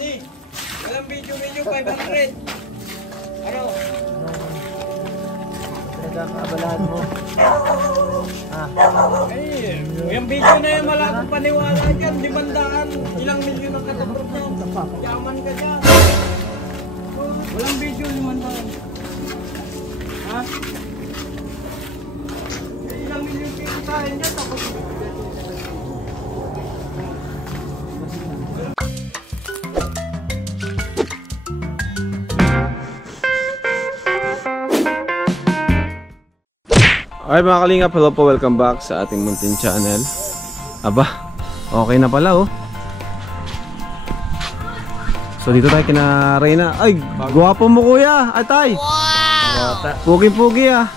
Walang video 500. Ano? Talagang abalahan mo. Ay, yung video na yun, wala akong paniwala dyan. 500, ilang milyon ang kataprot niya. Yaman ka dyan. Walang video 500. Ha? Ilang milyon kikitahin niya, tapos Okay mga kalingap, hello po, welcome back sa ating munting channel. Aba, okay na pala oh. So dito tayo kina Reyna. Ay, gwapo mo kuya, atay. Wow! Pugi-pugi ah.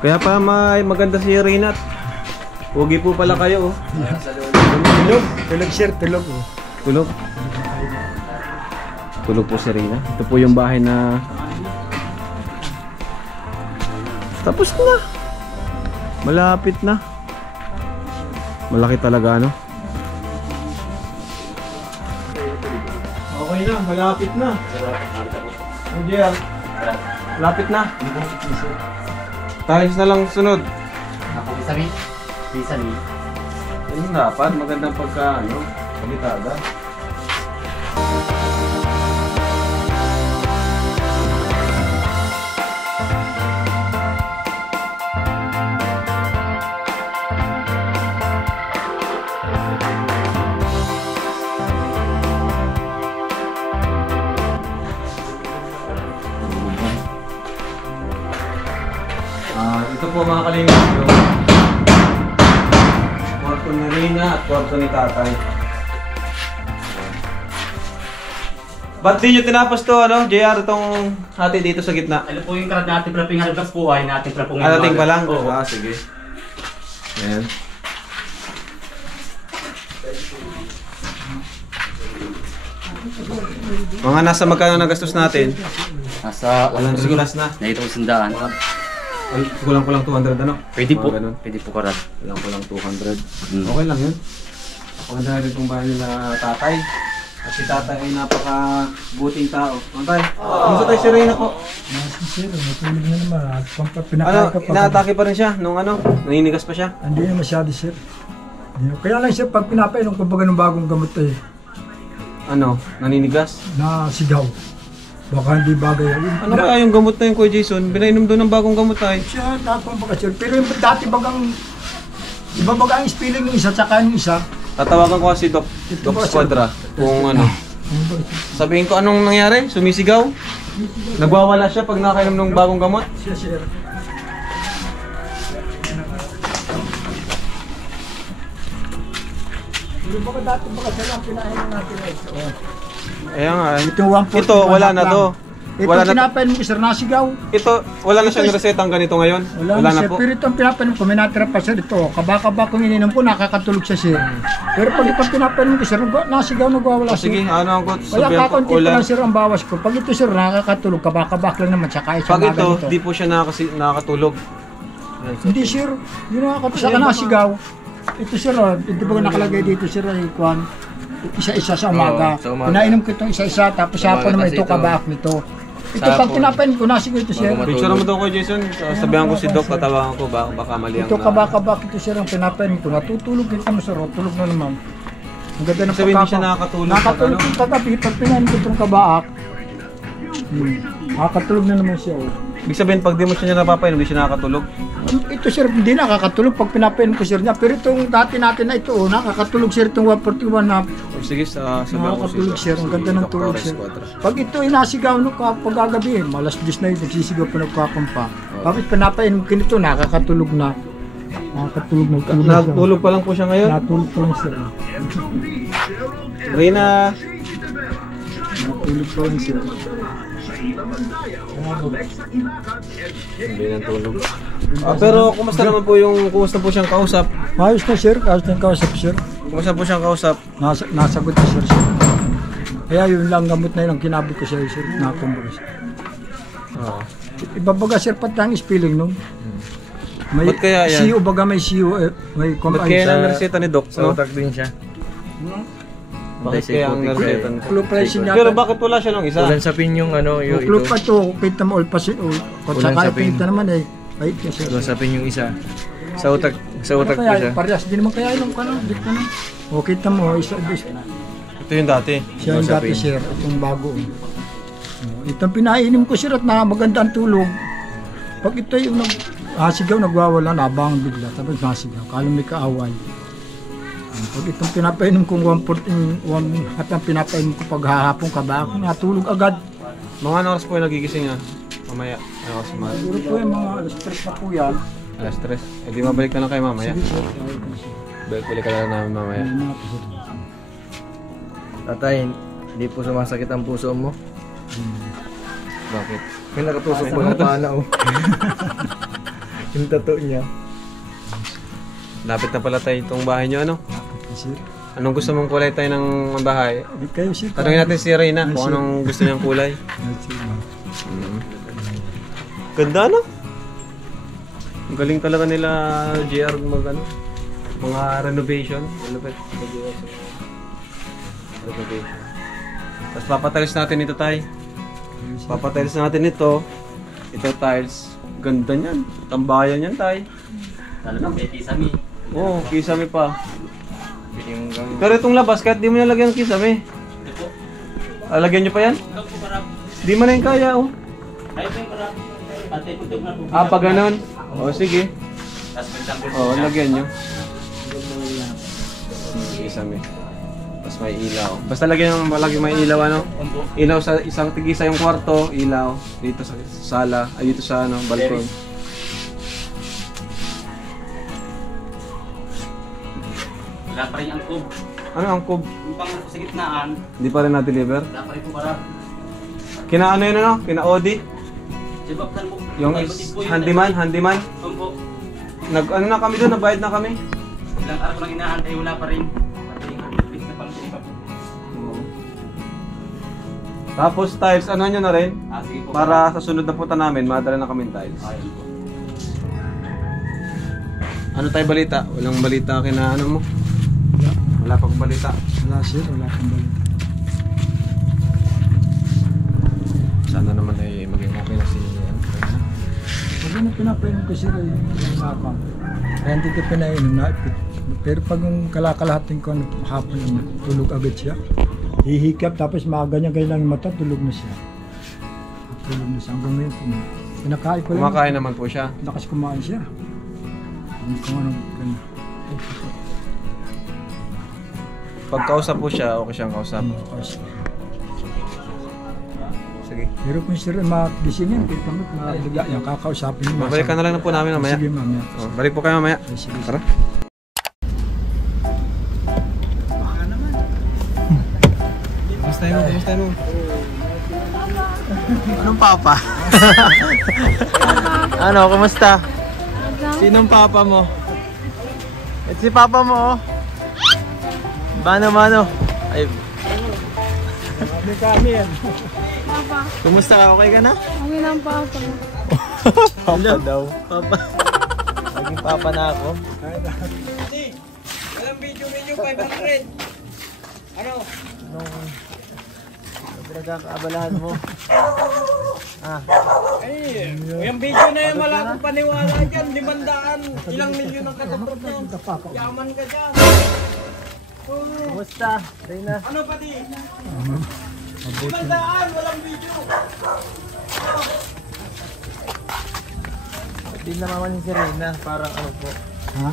Kaya pa maganda si Reyna. Pugi po pala kayo oh. Tulog sir, tulog oh. Tulog. Tulog po si Reyna. Ito po yung bahay na tapos na. Malapit na. Malaki talaga ano. Okay na, malapit na. Angel. Malapit na. Tiles na lang sunod. Ako isari. Ano dapat magandang pagka ano, kalitada. Ito po mga kalingap yung kwarto ni Reyna at kwarto ni tatay. Ba't di nyo tinapos to ano, JR, itong hati dito sa gitna? Ano po yung karad natin pala pingarap po ay natin pala pong Ating pa lang? Oo. Ah, sige. Ayan. Mga nasa magkano na gastos natin? Nasa Walang sigulas na. na itong sandaan. Ay, kulang-kulang 200 ano? Pwede po. Ganun. Pwede po karad. Kulang-kulang 200. Mm. Okay lang yun. Ako na rin kung bahay nila tatay. At si tatay ay napaka-buting tao. Antay, kumusta tayo si Reyna po? Sir, matulog na naman. Ano, inaatake pa rin siya nung ano? Naninigas pa siya? Hindi na masyado, sir. Kaya lang, sir, pag pinapainom, kumbaga ng bagong gamot eh, Ano, naninigas? na sigaw. Baka hindi bagay. Ano kaya yung gamot na yun, Kuya Jason? Pinainom doon ng bagong gamot tayo. Siya, kumbaga, sir. Pero yung dati bagang, iba baga ang spelling ng isa, tsaka yung isa. Tatawagan ko kasi Doc Squadra kung ano. Sabihin ko anong nangyari? Sumisigaw? Nagwawala siya pag nakainom ng bagong gamot? Siya, sir. Pero baka dati baga sila ang pinainom natin eh. Ayan nga. Ito, Ito, wala na to. Ito Wala na to. pinapainom ko, sir, nasigaw. Ito, wala na siyang resetang ganito ngayon? Wala na, sir. Pero itong pinapainom ko, may natira pa, sir. Ito, kaba-kaba kung ininom ko, nakakatulog siya, sir. Pero pag itong pinapainom ko, sir, nasigaw, nagwawala, sir. Sige, ano ang Kaya sabihan ko? kakunti pa lang, sir, ang bawas ko. Pag ito, sir, nakakatulog, kabakabak lang naman, tsaka isang Pag ito, baga di po siya nakakatulog. Hindi, sir. Yung nakakatulog, saka nasigaw. Ito, sir, ito ba nakalagay dito, sir, ay kwan. Isa-isa sa umaga. sa umaga. Pinainom ko itong isa-isa, tapos Sa hapon umaga naman kasi ito, ito. kabak nito. Ito, Sa pag hapon. pinapainom ko, nasigaw ito, sir. Bago Picture mo daw ko, Jason. Sabihan ko si Doc, tatawagan ko, baka mali ang Ito kabakabak ito, sir, ang pinapainom ko. Natutulog kita mo, sir. Tulog na naman. Ang ganda ng Sabihin, hindi siya nakakatulog. Nakatulog Pag ano? yung kagabi. Pag pinainom ko itong kabaak, nakakatulog na naman siya. Oh. Ibig sabihin, pag di mo siya napapainom, hindi siya nakakatulog. Ito, sir, hindi nakakatulog pag pinapainom ko, sir, niya. Pero itong dati natin na ito, oh, nakakatulog, sir, itong 141 na Sige, sabihan ko si nakakatulog, sir. Ang ganda ng Doc tulog, Torres sir. Squadra. Pag ito ay nasigaw no, pag gagabi, malas 10 na yun, nagsisigaw pa nagkakampa. Bakit pinapainom ko nito, nakakatulog na. Nakakatulog na tulog siya. Natulog pa lang po siya ngayon. Natulog pa lang, sir. Reyna, Natulog pa lang, sir. hindi nang tulog. Pero kumusta naman po kumusta po siyang kausap? Ayos na, sir. Ayos na yung kausap, sir. Kumusta po siyang kausap? Nasagot na, sir. Kaya yun lang gamot na yun ang kinabot ko siya, sir. Nakumbaga, sir. Oo. Ibabaga, sir, pati ang spelling nun. May Ba't kaya yan? CO, baga may CO, may Ba't kaya nang reseta ni Doc? No? din siya. Bakit kaya ang naresetan ko? Clofazin Pero yata. bakit wala siya nung isa? Ulan sapin yung ano, yung Clop ito. pa to, kita mo ulpasin. Kung Ulan saka sapin. ipinta naman eh. Ay, kasi. Ulan sapin yung isa. Sa utak Ano po kaya, siya. parehas din naman kaya yung kanon, dik na. O kita mo, isa. Ito yung dati. Siya yung dati sir, itong bago. Itong pinainom ko sir at na maganda ang tulog. Pag ito yung hasigaw, nagwawala, nabang bigla. Tapos hasigaw, kalong may kaaway. Pag itong pinapainom kong 1 at ang pinapainom ko pag hahapon ka ba, ako natulog agad. Mga anong oras po yung nagigising niya? Mamaya. Ano oras mo? Siguro po yung mga alas 3 na po yan. Alas 3. Eh di mabalik na lang kayo mamaya. Sige sir. Balik ka na lang namin mamaya. Tatay, hindi po sumasakit ang puso mo. Bakit? May nakatusok po ng pana oh. Yung tattoo niya. Lapit na pala tayo itong bahay niyo ano? Sir, Anong gusto mong kulay tayo ng bahay? di kayo sir. Tanungin natin si Reyna kung anong gusto niyang kulay. Ganda no? Ang galing talaga nila JR mag ano, mga renovation. Renovation. Tapos papatiles natin ito tayo. Papatiles natin ito. Ito tiles. Ganda niyan. Tambayan yan tayo. Talagang may kisame. Oo, kisame pa. Yung Pero itong labas, kahit di mo nalagyan ng kisame. Ito po. Lagyan nyo pa yan? Ito po parang. Di mo na yung kaya oh. Ay, ito yung parang. Ate, putog na po. Ah, pag ganun. O, sige. Tapos may tanggol po O, siya. lagyan nyo. Kisame. Tapos may ilaw. Basta lagyan may ilaw ano. Umpo. Ilaw sa isang tigisa yung kwarto, ilaw. Dito sa sala, ay dito sa ano, balkon. Wala pa rin ang kub. Ano ang kub? Yung pang sa gitnaan, Hindi pa rin na-deliver. wala pa rin po parang. Kina ano yun ano? Kina Odi? Sibaktan po. Yung Kalbatid po yun. handyman. Umpo. Ano na kami doon, nagbayad na kami. Ilang araw ko lang inaantay, wala pa rin. Pati yung handpiece na pang iba po. Tapos tiles, ano nyo na rin? Ah, sige po. Para sa sunod na punta namin, madala na kami tiles. Ayun po. Ano tayo balita? Walang balita kina ano mo? Wala pang balita. Wala sir, wala kang balik. Sana naman ay maging okay na si ano. Pag ano pinapainom ko sir, yung nakakam. Kaya hindi ko pinainom na. Pero pag yung kalakalahatin ko, hapon naman, tulog agad siya. Hihikap, tapos ganyan lang yung mata, tulog na siya. Tulog na siya. Hanggang ngayon, pinakain ko lang. Kumakain naman po siya. Lakas kumain siya. Hindi ko ano, Pag kausap po siya, okay siyang kausap. Sige. Pero kung sir, magisingin, kita mo, maliga yan, kakausapin mo. Babalik ka na lang po namin mamaya. Sige, mamaya. Balik po kayo mamaya. Ay, sige. Tara. Kumusta mo? Anong papa? Ano, kumusta? Sinong papa mo? Ito si papa mo oh. Mano. Ay. May kami yan. Kumusta ka? Okay ka na? Kami ng papa. Papa daw. Papa. Naging papa na ako. Hey, walang video 500. Ano? Pinagkakaabalahan mo. Ay, yung video na yan, wala akong paniwala dyan. 500, ilang milyon ang kataprot nyo. Yaman ka dyan. Kumusta? Reyna. Ano pati? 500, walang video. Hindi naman si Reyna. Parang ano po. Ha?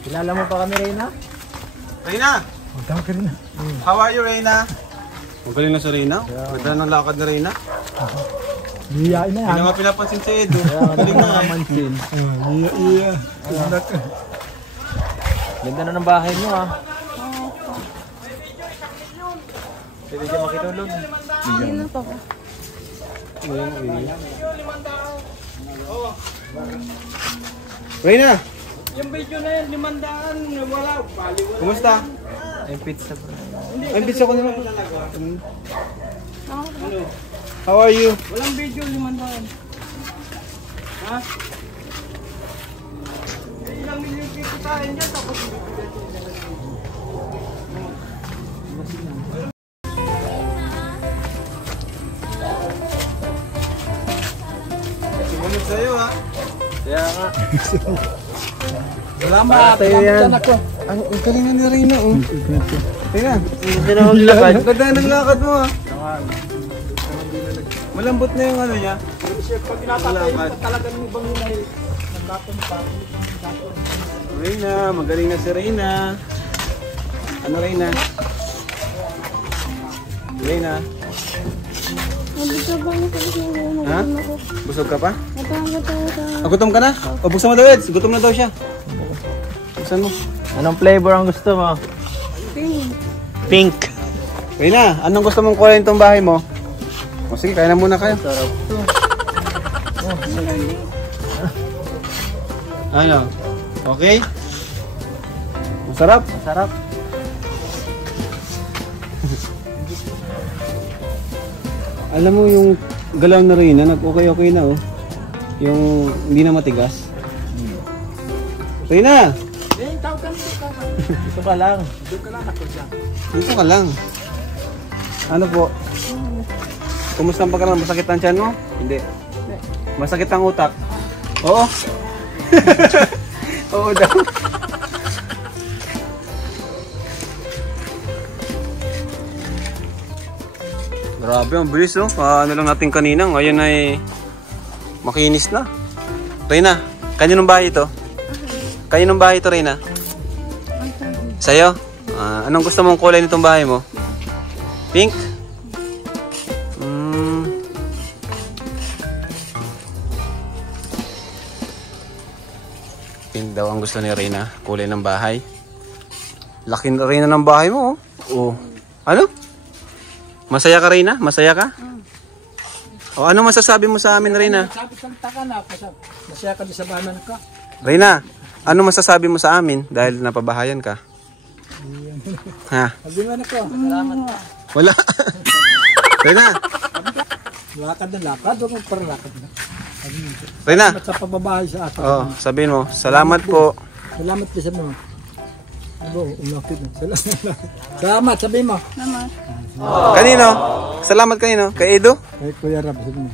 Kilala mo pa kami Reyna? Reyna! Magtawag ka rin na. How are you, Reyna? Magaling na si Reyna. Ganda ng lakad ni Reyna. Liyain na yan. Hindi naman pinapansin si Edo. Galing na eh. Mansin. Iya. Ganda na ng bahay mo ah. Pwede dyan makitulog. Hindi na pa po. Reyna! Yung video na yan, 500, wala. Baliwala. Kumusta? Ay pizza po. Ay, pizza ko naman. Ano? How are you? Walang video, 500. Ha? Ilang milyon kikitain dyan, tapos Sumunod sa'yo ha. Kaya nga. Salamat. Salamat ako. Ang galingan ni Rina oh. Rina. Hindi na maglakad. Ang ganda ng lakad mo ha. Malambot na yung ano niya. Pag ginatapay mo talagang ibang hinay. Naglatong pa. Rina, magaling na si Rina. Ano Rina? Rina. Nabusog ako kasi Ha? Busog ka pa? Natangat ako sa... Gutom ka na? O buksan mo daw Eds, gutom na daw siya. Buksan mo. Anong flavor ang gusto mo? Pink. Pink. Rina, anong gusto mong kulay nitong bahay mo? O sige, kaya na muna kayo. Sarap to. Ano? Okay? Masarap? Sarap. Alam mo yung galaw na Rina, nag-okay na oh. Yung hindi na matigas. Rina! Ito ka lang. Dito ka lang. Ano po? Kumusta ang pagkaroon? Masakit ang tiyan mo? Hindi. Masakit ang utak? Oo. Oo daw. Grabe, ang bilis oh. Ano lang natin kanina, ngayon ay makinis na. Reyna, kaninong bahay ito? Kaninong bahay ito, Reyna? Sa'yo? Anong gusto mong kulay nitong bahay mo? Pink? Pink daw ang gusto ni Reyna, kulay ng bahay. Laki na Reyna ng bahay mo oh. Ano? Masaya ka Reyna? Masaya ka? O ano masasabi mo sa amin Reyna? Sabi kang taka na. Masaya ka di sa banan ka. Reyna, ano masasabi mo sa amin dahil napabahayan ka? Ha? Sabi mo na ko. Salamat. Wala. Reyna, Lakad na lakad. Huwag mong paralakad na. Reyna. Salamat sa pababahay sa akin. Oh, sabihin mo, salamat po. Salamat din sa mo. Ano, umakit na. Salamat, sabi mo. Naman. Kanino? Salamat kanino? Kay Edo? Kay Kuya Rab, sabi mo.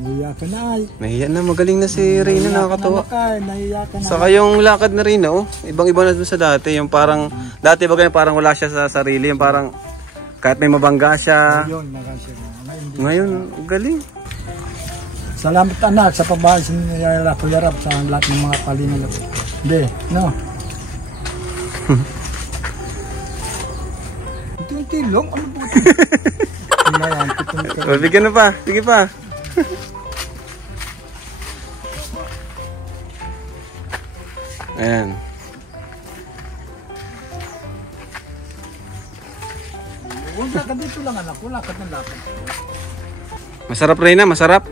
Nahiya ka na ay. Nahiya na, magaling na si Reyna, nakakatawa. Nahiya ka na. Saka yung lakad na Reyna, oh, ibang-iba na dun sa dati. Yung parang, dati ba ganyan, parang wala siya sa sarili. Yung parang, kahit may mabangga siya. Yun, nakasya na. Ngayon, galing. Salamat anak sa pabahay sa Kuya Rab sa lahat ng mga palingalap. Hindi, no? Tilong, ano po ito? Oh, bigyan na pa, sige pa. Ayan. Huwag lakad dito lang anak, huwag lakad ng lakad. Masarap Reyna, masarap.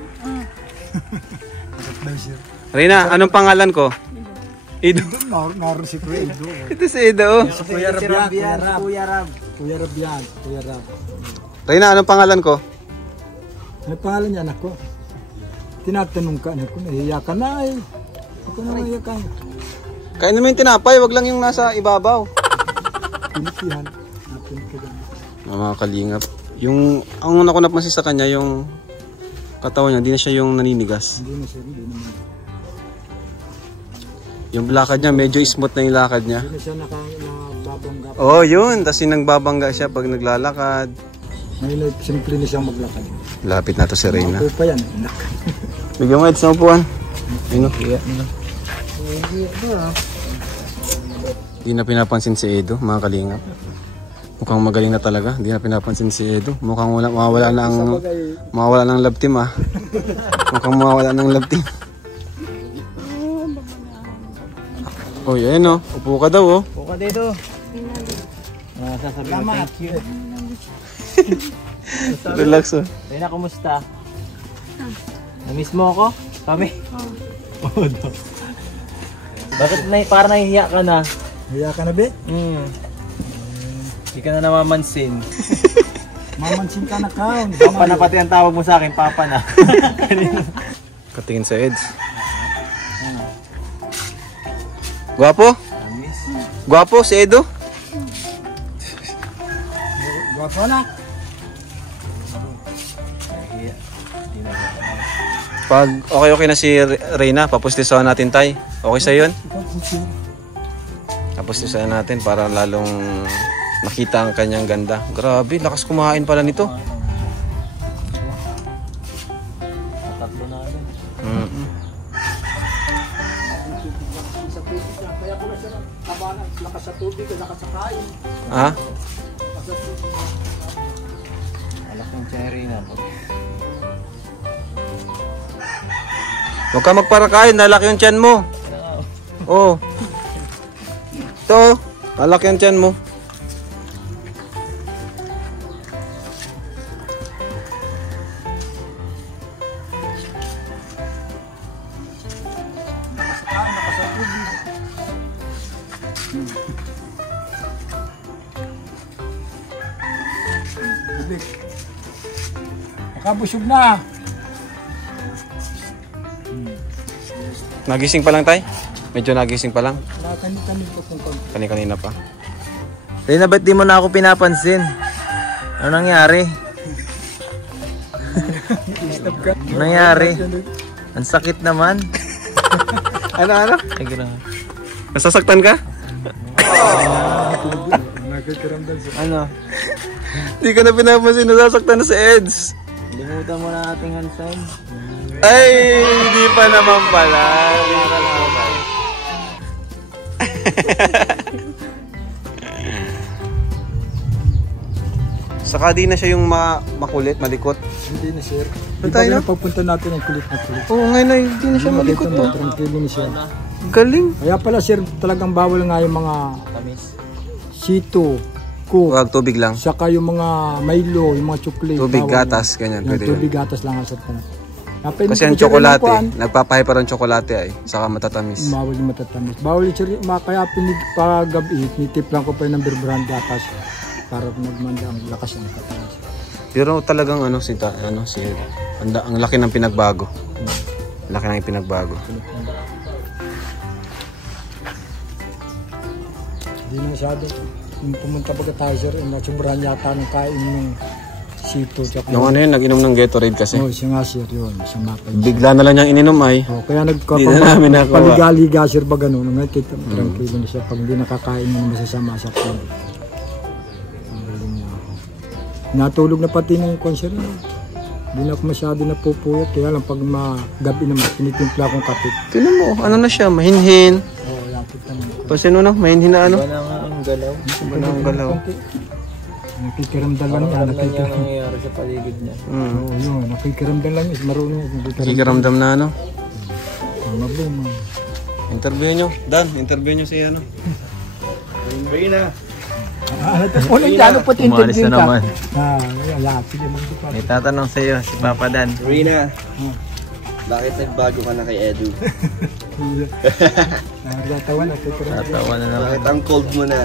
Reyna, anong pangalan ko? Edo. Naroon si Kuya Edo. Ito si Edo. Oh. Kuya Rab yan, Kuya Rab. Kuya Rab yan, Kuya Rab. Reyna, anong pangalan ko? Ano pangalan niya anak ko? Tinatanong ka anak ko, nahiya ka na eh. Ako na nahiya ka. Kainin mo yung tinapay, wag lang yung nasa ibabaw. Pinitihan. Napin ka dyan. Mga kalingap. Yung, ang una ko napansin sa kanya, yung katawan niya, hindi na siya yung naninigas. Hindi na siya, hindi naman. Yung lakad niya, medyo smooth na yung lakad niya. Hindi na siya nakababangga. Oh, yun. Tapos yung nagbabangga siya pag naglalakad. Ngayon ay simple na siyang maglakad. Lapit na to si Reyna. Ako pa yan, anak. Bigyan mo Eds na upuan. Ayun o. Hindi na pinapansin si Edo, mga kalingap. Mukhang magaling na talaga. Hindi na pinapansin si Edo. Mukhang mawawala na ang love team ah. Mukhang mawawala ng love team. Oh, yan o. Upo ka daw oh. Upo ka dito. Sasabihin mo thank you. Relax oh. Reyna, kumusta? Namiss mo ako? Kami? Oo daw. Bakit parang nahihiya ka na? Hiya ka na, be? Hindi ka na namamansin. Mamansin ka na ka. Papa na pati ang tawag mo sa akin, Papa na. Katingin sa Eds. Gwapo? Gwapo si Edo? Gwapo na. Pag okay na si Reyna, papustisahan natin tay. Okay sa yun? Papustisahan natin para lalong makita ang kanyang ganda. Grabe, lakas kumain pala nito. Tatlo na ano. Sa tubig lang. Kaya ko na siya kabanan. Lakas sa tubig, lakas sa kain. Ha? Malaking cherry na. Huwag ka magparakain, lalaki yung tiyan mo. Oo. Ito, lalaki yung tiyan mo. Nakabusog na. Nagising pa lang tay? Medyo nagising pa lang. Nakatanit-tanit ko kung konti. Kanina pa. Reyna, ba't di mo na ako pinapansin? Ano nangyari? Ano nangyari? Ang sakit naman. Ano? Sige lang. Nasasaktan ka? Nagkikiramdam siya. Ano? Hindi ka na pinapansin, nasasaktan na si Eds. Limutan mo na ating hand sign. Ay, hindi pa naman pala. Saka di na siya yung makulit, malikot. Hindi na sir. Ano tayo na? Pagpunta natin ang kulit na kulit. Oo, ngayon ay hindi na siya malikot to. Tranquilo na siya. Galing. Kaya pala sir, talagang bawal nga yung mga Tamis. sito, cook, Huwag tubig lang. saka yung mga Milo, yung mga chocolate. Tubig, bawal gatas, yan. ganyan. Yung Pwede tubig, yun. gatas lang ang sir. Kasi ang tsokolate, nagpapahay pa rin tsokolate ay, saka matatamis. Bawal yung matatamis. Bawal yung sir, kaya pag-gabi, nitip lang ko pa yung number brand gatas para magmanda ang lakas ng katamis. Pero talagang ang laki ng pinagbago. Laki ng pinagbago. Hindi na masyado. Yung pumunta pagka tayo sir, sobrahan yata ng kain ng sito. Yung ano yun, nag-inom ng Gatorade kasi. Oo, siya nga sir yun. Siya mapay. Bigla na lang niyang ininom ay. Oh, kaya Hindi na namin nakuha. nagpapaliga sir ba gano'n? Nakikita mo, tranquilo na siya. Pag hindi nakakain mo, masasama sa pag. Natulog na pati ng konser. Hindi na ako masyado napupuyat. Kaya lang pag gabi naman, tinitimpla akong kapit. Tignan mo, ano na siya, mahinhin. Oo, lapit na mo. Pasin mo na, mahinhin na ano. Iba na nga ang galaw. Iba na ang galaw. Nakikiramdam lang niya. Alam niya ang nangyayari sa paligid niya. Oo, yun. Nakikiramdam lang niya. Marunong. Kikiramdam na ano. Mabuma. Interview nyo. Dan, interview nyo si ano. Reyna. Unang dano po Umalis tintintin na ka. naman. Lapit naman ko pa. May tatanong sa iyo, si Papa Dan. Reyna, bakit nagbago ka na kay Edu? Nakakatawa, nakikiramdam. Tatawa na naman. Bakit ang cold mo na?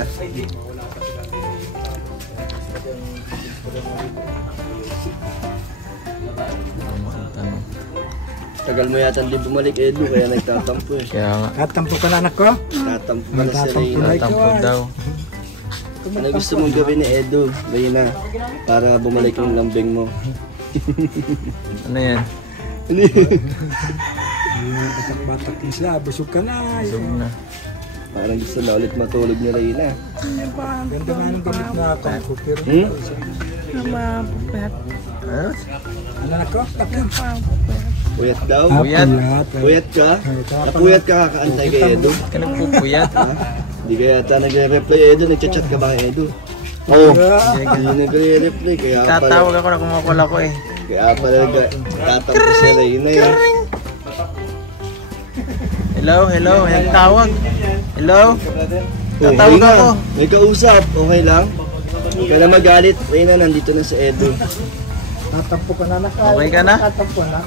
Tagal mo yata hindi bumalik Edu, kaya nagtatampo eh. Kaya nga, Katampo ka na anak ko? Tatampo ka na si Tatampo Reyna. na. tampod daw. Ano gusto mong gawin ni Edu, Reyna, para bumalik yung lambing mo? Ano yan? Batak-batak na siya, busog ka na. Busog na. Parang gusto na ulit matulog ni Reyna. Ganda nga ng gamit na computer. Ano na ko? Takip. Puyat daw? Puyat? Puyat ka? Napuyat ka kakaantay kay Edu? Ka nagpupuyat. Hindi ka yata nagre-reply Edu, nagchat-chat ka ba kay Edu? Oo. Hindi nagre-reply, kaya pala. Tatawag ako na kumakul ako eh. Kaya pala tatampo si Reyna eh. Hello, hello, may tawag. Hello? Oh, Tatawag Reyna, ako. may kausap, okay lang? Huwag ka na magalit, Reyna, nandito na si Edu. Tatampo ka na anak. Okay ka na? Tatampo na.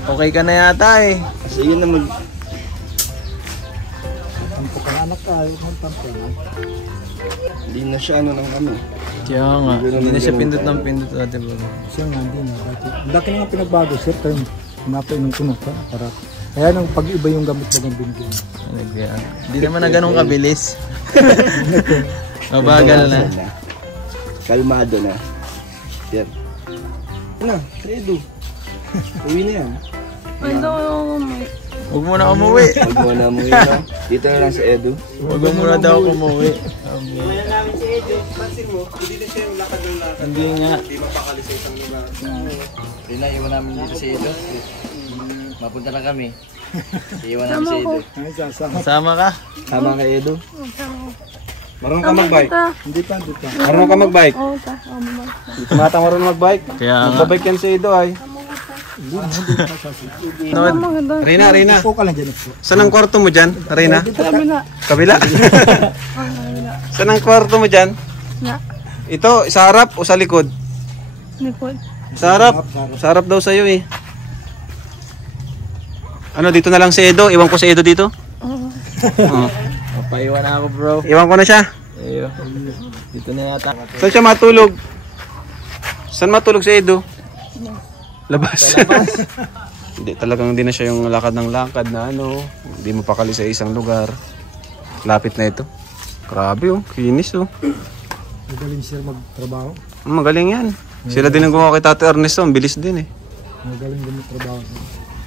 Okay ka na yata eh. Kasi yun na Tatampo ka na anak. Magtampo na. hindi na siya ano ng ano. Kaya nga, hindi na siya pindot ng pindot dati ba? Siya nga din. Ang laki na nga pinagbago sir. Kaya napainom ko na ka. Kaya nang pag-iba yung gamit na ng binigyan. Hindi naman na ganun kabilis. Mabagal na. Kalmado na. Yan. Ano? Redo. Uwi na yan. Ay, daw ako may. Huwag mo na umuwi. Huwag mo na umuwi na. Dito na lang sa Edu. Huwag mo na daw umuwi. Kaya namin si Ejo, pansin mo, hindi na siya yung lakad ng lakad. Hindi nga. Hindi mapakali sa isang lugar. Rina, iwan namin dito sa Edo. Mapunta na kami. Iwan namin Sama sa ko. Edo. Kasama ka. Tama ka Edu. Marunong ka mag-bike? Hindi pa. Marunong ka mag-bike? Oo, ta. Ama. Tumata marunong mag-bike? Kaya nga. Mag-bike yan si Edo ay. Maganda. Rina. Upo ka lang dyan. Saan ang kwarto mo dyan, Rina? Kabila. Kabila? Saan ang kwarto mo dyan? Na. Ito, sa harap o sa likod? Likod. Sa harap. Sa harap daw sa'yo eh. Ano, dito na lang si Edo? Iwan ko si Edo dito? Oo. Oo. Papaiwan na ako bro. Iwan ko na siya. Ayo. Dito na yata. Saan siya matulog? Saan matulog si Edo? Labas. Hindi, talagang hindi na siya yung lakad ng lakad na ano. Hindi mo pakali sa isang lugar. Lapit na ito. Grabe oh, kinis oh. Magaling sila magtrabaho. Magaling yan. Sila din ang gumawa kay Tate Ernesto. Ang bilis din eh. Magaling din magtrabaho.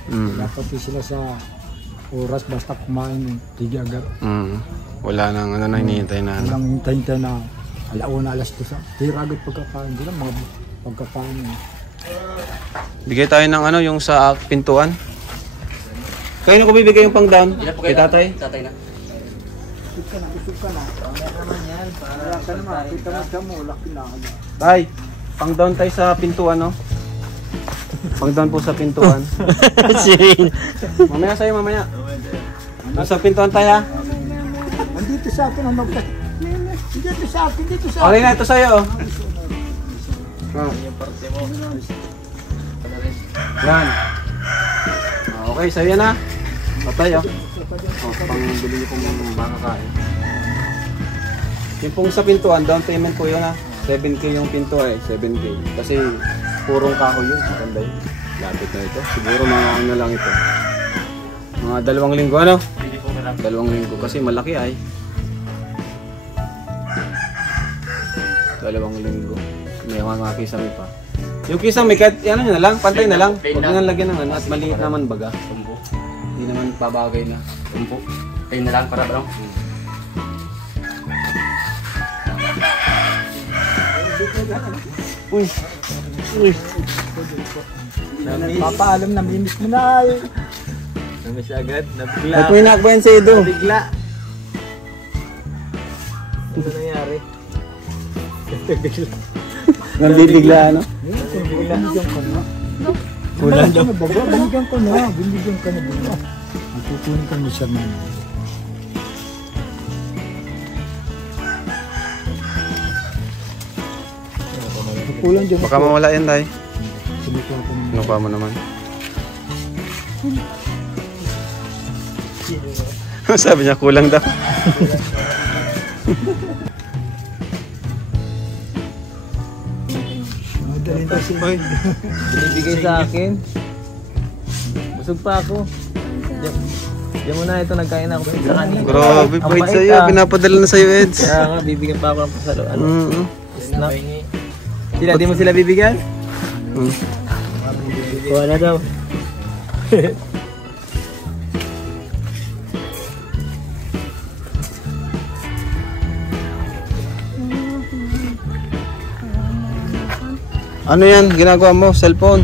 Mm. Dapat sila sa oras basta kumain. Tigi agad. Mm. Wala nang ano na hinihintay na ano. Walang hintay na alauna, alas 2. Tira agad pagkakain. Hindi lang mga pagkakain. Bigay tayo ng ano yung sa pintuan. Kaya ko bibigay yung pang down? Kay tatay? Tatay na. Tay, pang down tayo sa pintuan no? Pang down po sa pintuan. Mamaya sa'yo, mamaya. Nasa pintuan tayo ha? Andito sa akin ang magkat. Dito sa akin, dito sa Okay na, ito sa'yo oh. Yan. Okay, sa'yo yan ha. Patay oh. Pang-bili niyo pong makakain. Yung pong sa pintuan, down payment po yun ha. 7K yung pinto eh, 7K. Kasi purong kahoy yun, maganda yun. Lapit na ito. Siguro mga ano lang ito. Mga 2 linggo ano? 2 linggo kasi malaki ay. 2 linggo. May mga kisame pa. Yung kisame, kahit ano nyo na lang, pantay na lang. Huwag nang lagyan ng ano at maliit naman baga. Tumbo. Hindi naman babagay na. Tumbo. Kayo na lang para bro. Uy! Uy! papaalam na minis mo na eh. Namiss agad. Nabigla. At may nakbayan si Edo. Nabigla. Ano nangyari? Nandibigla ano? Binigyan ka na. Kulang daw. Binigyan ka na. Binigyan ka na. Magkukunin ka ni Sir Mano. Kulang dyan. Baka mawala yan tayo. Sinukuha ko naman. Kinukuha mo naman. Sabi niya kulang daw. Madalhin tayo si Boy. Binibigay sa akin. Busog pa ako. Diyan mo na ito, nagkain ako sa kanina. Grabe, Ang bait bait, sa'yo. ah. Pinapadala na sa'yo, Eds. Kaya nga, bibigyan pa ako ng pasalo. Ano? Snap. Pahingi. Sila, di mo sila bibigyan? Mm. Kuha na daw. Ano yan? Ginagawa mo? Cellphone?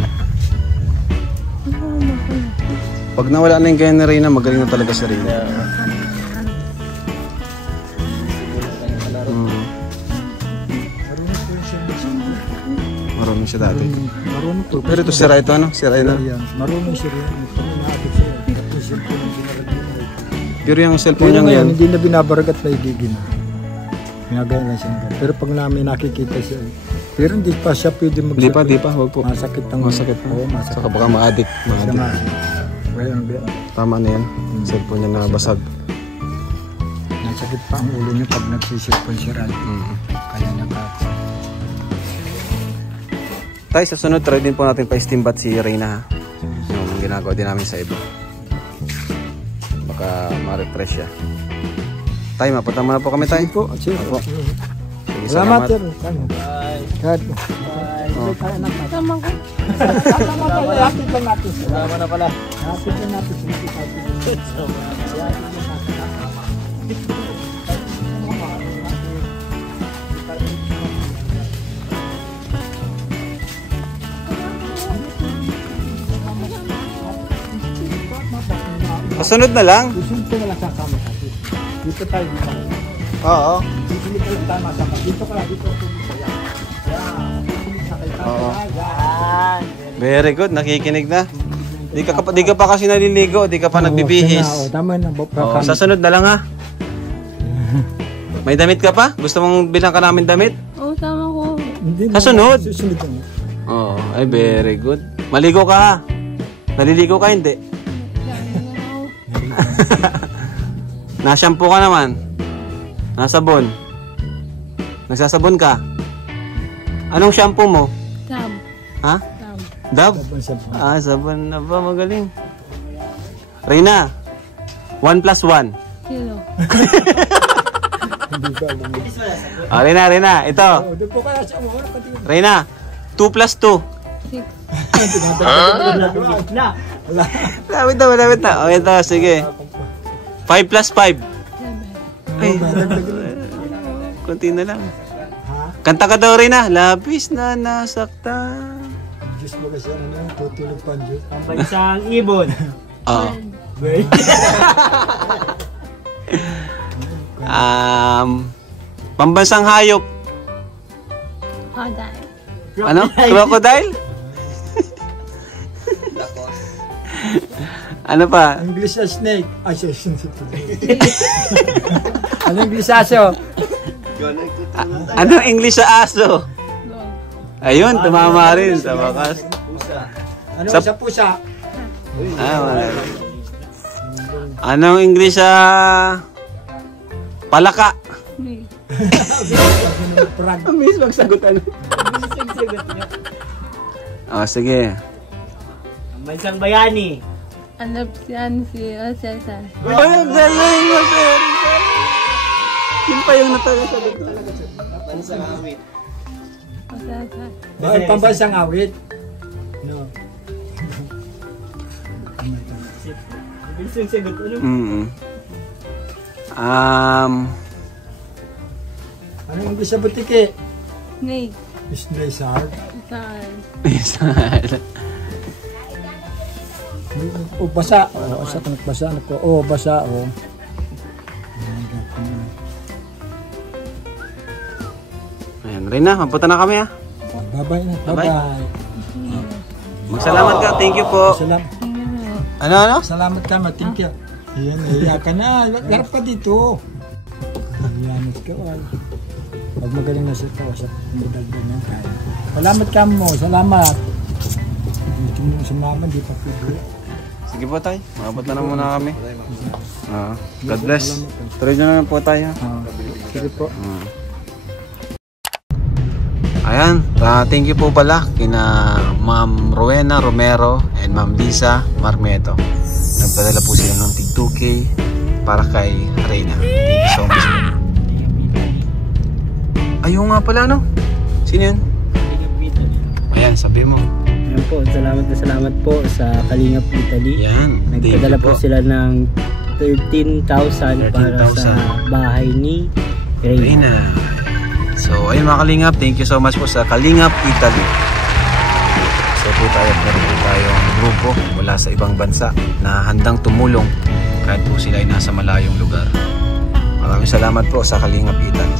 Pag nawala na yung gaya ni Reyna, magaling na talaga si Reyna. Marunong siya dati. Marunong to. Pero ito sira ito ano? Sira ito. Yan. Marunong siya rin. Kami natin siya. Tapos yung pinag-ginarag. Pero yung cellphone Pero niya ngayon, yan, hindi na binabaragat na igigin. Ginagaya lang siya. Pero pag namin nakikita siya, pero hindi pa siya pwede di pa, wag po. Masakit ang Masakit pa. Oo, masakit. Saka baka ma-addict. Siya Ma-addict. nga. Well, Tama na yan. Cellphone niya na basag. nasakit pa ang ulo niya pag nagsisipon siya rin. Kaya nakaka. Tayo sa sunod, try din po natin pa-steambat si Reyna ha. Yung ginagawa din namin sa iba. Baka ma-refresh siya. Tayo, mapunta muna po kami tayo. Po, sige po. Sige, Salamat, salamat. sir. God. Tama ko. Hatid lang natin. Tama na pala. Hatid lang natin. Kasunod na lang. Susunod ka na lang sasama ka. Dito tayo. Oo. Dito ka lang tama sama. Dito ka lang. Dito ka lang. Oo. Very good, nakikinig na. Di ka pa kasi naliligo, di ka pa nagbibihis. Tama na. Oo, sa sunod na lang ha. May damit ka pa? Gusto mong bilang ka namin damit? Oo, tama ko. Sa sunod? Susunod ka na. Oo, ay very good. Maligo ka ha? Naliligo ka hindi? Nashampoo ka naman? Nasabon? Nagsasabon ka? Anong shampoo mo? Tab. Ha? Tab. Dab? Ah, sabon na ba? Magaling. Reyna, 1 plus 1. Kilo. Ah, Reyna, ito. Reyna, 2 plus 2. 6. Lapit na. O, ito, sige. 5 plus 5. 7. Ay, konti na lang. Kanta ka daw, Reyna. Labis na nasaktan. Diyos mo kasi tutulog pa ang Diyos. Ang bansang ibon. Oo. Pambansang hayop. Haday. Ano? Crocodile? Ano pa? English na snake. Ay, ano English aso? Ano English sa aso? Dog. Ayun, tumama rin sa wakas. Ano Sa- sa pusa? Wala. Anong English sa palaka? Me. Prag. Miss, magsagutan. Oh, sige. Ang bansang bayani. Anap siyan si Cesar. Ay, ang galing mo, sir. Yun pa yung natalasagot. Cesar. Bakit pambansang awit? No. Bilis yung sagot. Ano? Ano English sa butike? Snake. Snake. Saan? O basa. O sa kanat basa na ko. O basa o. Ayan, Reyna, mapunta na kami ha. Bye-bye na. Bye-bye. Bye-bye. Magsalamat ka, thank you po. Ano? Salamat ka, thank you. Ayan, naiyak ka na. Larap ka dito. Ayan, ka. Pag magaling na siya sa medalda niya kaya. Salamat ka mo. Salamat. Dito mo sa mama, di pa pwede. Sige po tayo, makabot na muna kami. God bless. Tuloy na lang po tayo. Sige po. Ayan, thank you po pala kina Ma'am Rowena Romero and Ma'am Lisa Marmeto. Nagpadala po sila ng tig 2K para kay Reyna. Thank you so much. Ayun nga pala, no? Sino yun? Ayan, sabi mo. Ayan po, salamat po sa Kalingap Italy. Ayan, thank you Nagpadala po po. sila ng 13,000 para sa bahay ni Reyna. Reyna. So, ayun mga Kalingap, thank you so much po sa Kalingap Italy. So po tayo, meron po tayong grupo mula sa ibang bansa na handang tumulong kahit po sila ay nasa malayong lugar. Maraming salamat po sa Kalingap Italy.